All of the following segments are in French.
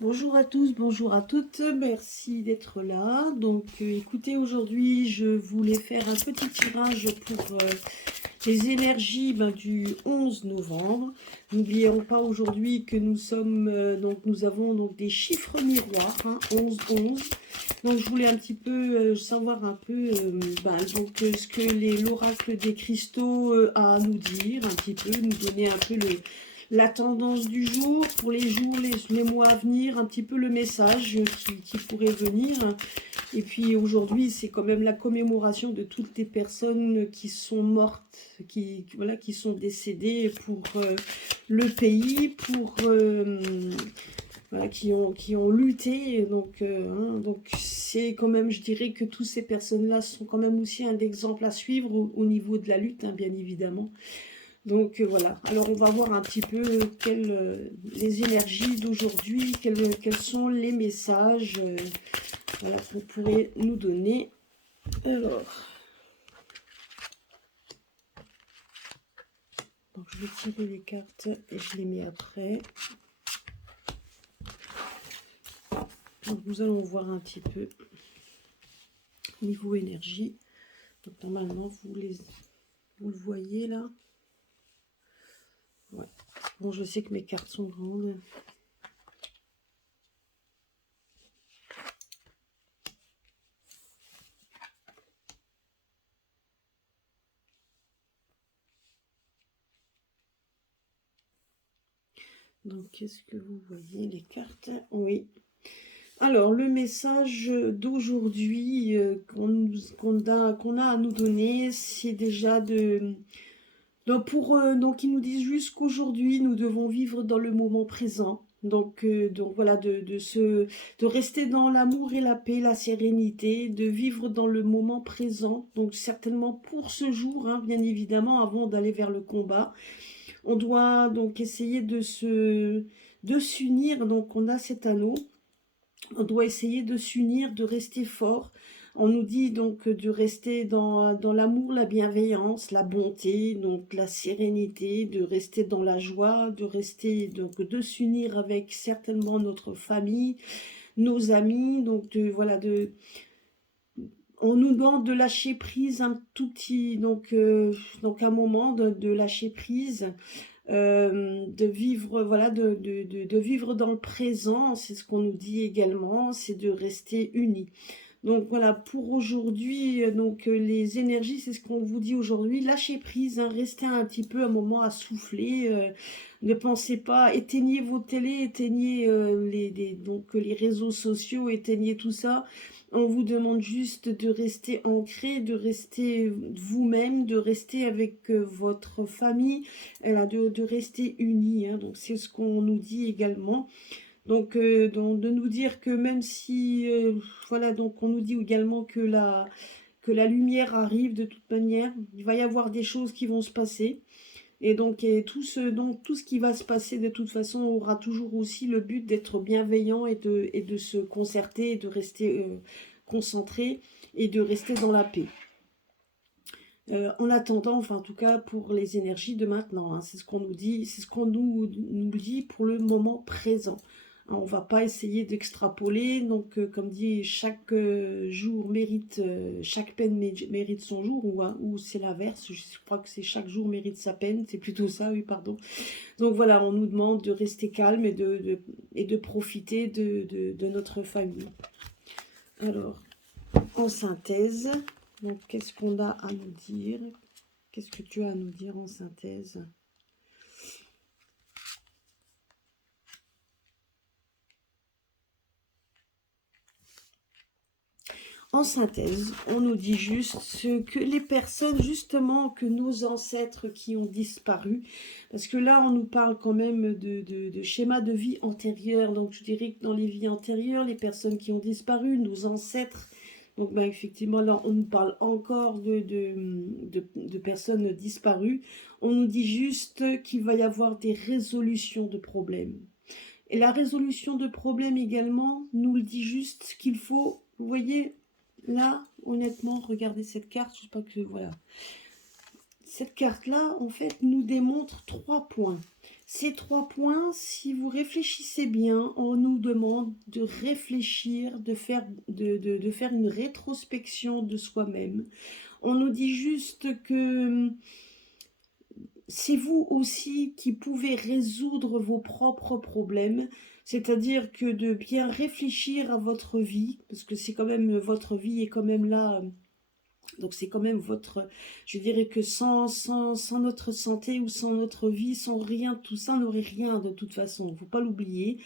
Bonjour à tous, bonjour à toutes, merci d'être là. Donc écoutez, aujourd'hui je voulais faire un petit tirage pour les énergies du 11 novembre. N'oublions pas aujourd'hui que nous sommes, nous avons donc des chiffres miroirs, 11-11. Donc je voulais un petit peu savoir un peu ce que l'oracle des cristaux a à nous dire, un petit peu, nous donner un peu la tendance du jour, pour les jours, les mois à venir, un petit peu le message qui pourrait venir. Et puis aujourd'hui, c'est quand même la commémoration de toutes les personnes qui sont mortes, voilà, qui sont décédées pour le pays, pour voilà, qui ont lutté. Donc c'est quand même, je dirais que toutes ces personnes-là sont quand même aussi un exemple à suivre au niveau de la lutte, bien évidemment. Donc voilà, alors on va voir un petit peu les énergies d'aujourd'hui, quels sont les messages voilà, qu'on pourrait nous donner. Alors, donc je vais tirer les cartes et je les mets après. Donc nous allons voir un petit peu niveau énergie. Donc normalement vous le voyez là. Ouais. Bon, je sais que mes cartes sont grandes. Donc, qu'est-ce que vous voyez, les cartes? Oui. Alors, le message d'aujourd'hui qu'on a à nous donner, c'est déjà donc, ils nous disent juste qu'aujourd'hui, nous devons vivre dans le moment présent. Donc voilà, de rester dans l'amour et la paix, la sérénité, de vivre dans le moment présent. Donc certainement pour ce jour, bien évidemment, avant d'aller vers le combat. On doit donc essayer de s'unir. Donc on a cet anneau. On doit essayer de s'unir, de rester fort. On nous dit donc de rester dans l'amour, la bienveillance, la bonté, donc la sérénité, de rester dans la joie, de rester donc de s'unir avec certainement notre famille, nos amis. Voilà, on nous demande de lâcher prise un tout petit, donc un moment de lâcher prise, de vivre, voilà, de vivre dans le présent. C'est ce qu'on nous dit également, c'est de rester unis. Donc voilà, pour aujourd'hui, les énergies, c'est ce qu'on vous dit aujourd'hui. Lâchez prise, restez un petit peu un moment à souffler. Ne pensez pas, éteignez vos télés, éteignez les réseaux sociaux, éteignez tout ça. On vous demande juste de rester ancré, de rester vous-même, de rester avec votre famille, de rester unis. Donc c'est ce qu'on nous dit également. Donc de nous dire que même si, voilà, donc on nous dit également que la lumière arrive de toute manière, il va y avoir des choses qui vont se passer. Et donc tout ce qui va se passer de toute façon aura toujours aussi le but d'être bienveillant et de se concerter, et de rester concentré et de rester dans la paix. En attendant, enfin en tout cas pour les énergies de maintenant, c'est ce qu'on nous dit, c'est ce qu'on nous dit pour le moment présent. On va pas essayer d'extrapoler, donc comme dit, chaque jour mérite, chaque peine mérite son jour, ou c'est l'inverse, je crois que c'est chaque jour mérite sa peine, c'est plutôt ça, oui, pardon. Donc voilà, on nous demande de rester calme et de profiter de notre famille. Alors, en synthèse, donc qu'est-ce qu'on a à nous dire? Qu'est-ce que tu as à nous dire en synthèse? En synthèse, on nous dit juste ce que les personnes, justement, que nos ancêtres qui ont disparu, parce que là, on nous parle quand même de schémas de vie antérieurs, donc je dirais que dans les vies antérieures, les personnes qui ont disparu, nos ancêtres, donc effectivement, là, on nous parle encore de personnes disparues. On nous dit juste qu'il va y avoir des résolutions de problèmes. Et la résolution de problèmes également nous le dit juste qu'il faut, vous voyez, là, honnêtement, regardez cette carte, je sais pas que, voilà. Cette carte-là, en fait, nous démontre 3 points. Ces 3 points, si vous réfléchissez bien, on nous demande de réfléchir, de faire une rétrospection de soi-même. On nous dit juste que c'est vous aussi qui pouvez résoudre vos propres problèmes, c'est-à-dire que de bien réfléchir à votre vie, parce que c'est quand même votre vie est quand même là, donc c'est quand même votre, je dirais que sans notre santé ou sans notre vie, sans rien, tout ça, on n'aurait rien de toute façon, il ne faut pas l'oublier.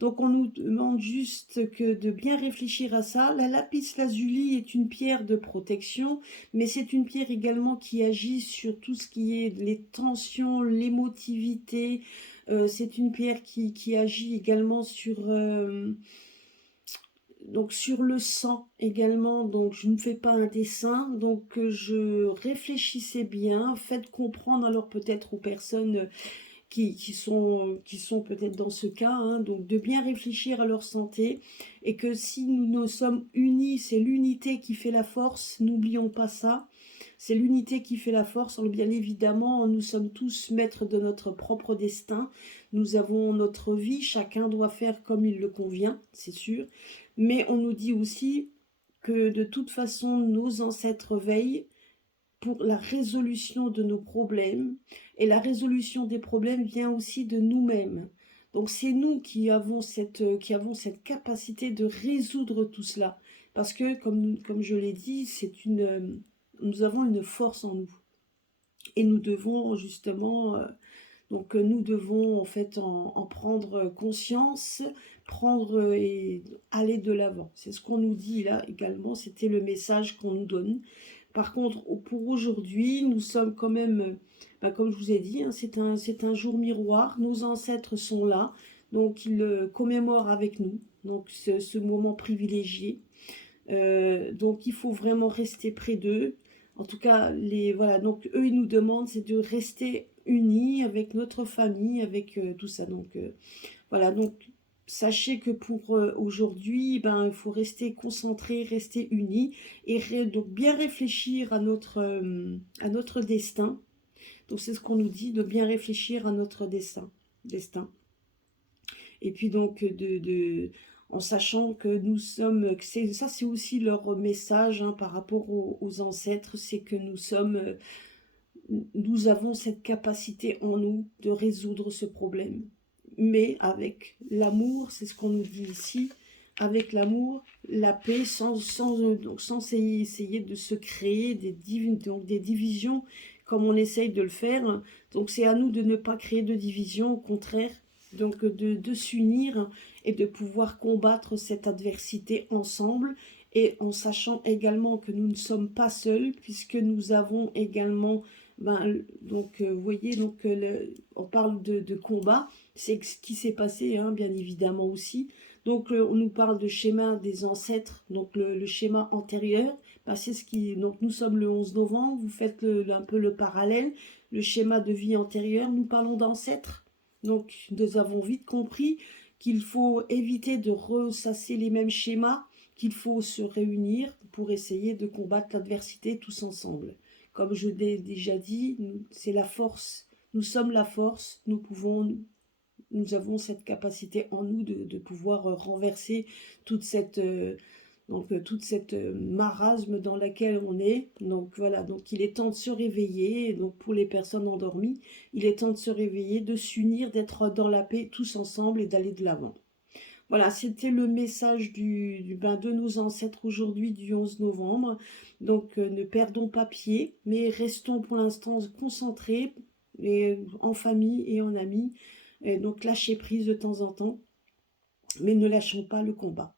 Donc on nous demande juste que de bien réfléchir à ça. La lapis lazuli est une pierre de protection, mais c'est une pierre également qui agit sur tout ce qui est les tensions, l'émotivité. C'est une pierre qui agit également donc sur le sang également, donc je ne fais pas un dessin, donc je réfléchissais bien, faites comprendre alors peut-être aux personnes qui sont peut-être dans ce cas, hein, donc de bien réfléchir à leur santé, et que si nous sommes unis, c'est l'unité qui fait la force, n'oublions pas ça, c'est l'unité qui fait la force. Alors bien évidemment, nous sommes tous maîtres de notre propre destin, nous avons notre vie, chacun doit faire comme il le convient, c'est sûr, mais on nous dit aussi que de toute façon, nos ancêtres veillent pour la résolution de nos problèmes, et la résolution des problèmes vient aussi de nous-mêmes. Donc c'est nous qui avons cette capacité de résoudre tout cela, parce que comme je l'ai dit, nous avons une force en nous, et nous devons justement nous devons en fait en prendre conscience, prendre et aller de l'avant. C'est ce qu'on nous dit là également, c'était le message qu'on nous donne. Par contre, pour aujourd'hui, nous sommes quand même, comme je vous ai dit, hein, c'est un jour miroir, nos ancêtres sont là, donc ils commémorent avec nous, donc ce moment privilégié. Donc il faut vraiment rester près d'eux. En tout cas, voilà, donc eux, ils nous demandent, c'est de rester unis avec notre famille, avec tout ça. Donc voilà, donc sachez que pour aujourd'hui, il faut rester concentré, rester unis, et donc bien réfléchir à notre destin. Donc c'est ce qu'on nous dit, de bien réfléchir à notre destin. Et puis donc en sachant que nous sommes, ça c'est aussi leur message, hein, par rapport aux ancêtres, c'est que nous avons cette capacité en nous de résoudre ce problème. Mais avec l'amour, c'est ce qu'on nous dit ici, avec l'amour, la paix, sans essayer de se créer des divisions comme on essaye de le faire. Donc c'est à nous de ne pas créer de division, au contraire, donc de s'unir et de pouvoir combattre cette adversité ensemble, et en sachant également que nous ne sommes pas seuls, puisque nous avons également, vous voyez, donc on parle de combat, c'est ce qui s'est passé, hein, bien évidemment aussi. Donc on nous parle de schéma des ancêtres, donc le schéma antérieur, c'est ce qui, donc nous sommes le 11 novembre, vous faites un peu le parallèle, le schéma de vie antérieure, nous parlons d'ancêtres. Donc nous avons vite compris qu'il faut éviter de ressasser les mêmes schémas, qu'il faut se réunir pour essayer de combattre l'adversité tous ensemble. Comme je l'ai déjà dit, c'est la force, nous sommes la force, nous avons cette capacité en nous de pouvoir renverser toute cette marasme dans laquelle on est. Donc voilà, donc il est temps de se réveiller. Donc pour les personnes endormies, il est temps de se réveiller, de s'unir, d'être dans la paix tous ensemble et d'aller de l'avant. Voilà, c'était le message de nos ancêtres aujourd'hui, du 11 novembre. Donc ne perdons pas pied, mais restons pour l'instant concentrés, et en famille et en amis. Et donc lâcher prise de temps en temps, mais ne lâchons pas le combat.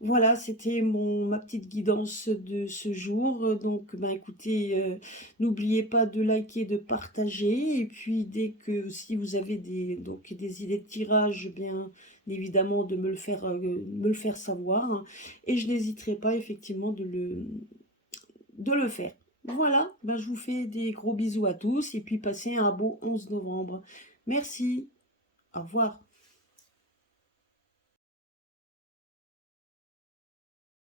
Voilà, c'était ma petite guidance de ce jour. Donc, écoutez, n'oubliez pas de liker, de partager. Et puis, dès que si vous avez des idées de tirage, bien évidemment, de me le faire savoir, hein. Et je n'hésiterai pas effectivement de le faire. Voilà, je vous fais des gros bisous à tous et puis passez un beau 11 novembre. Merci, au revoir.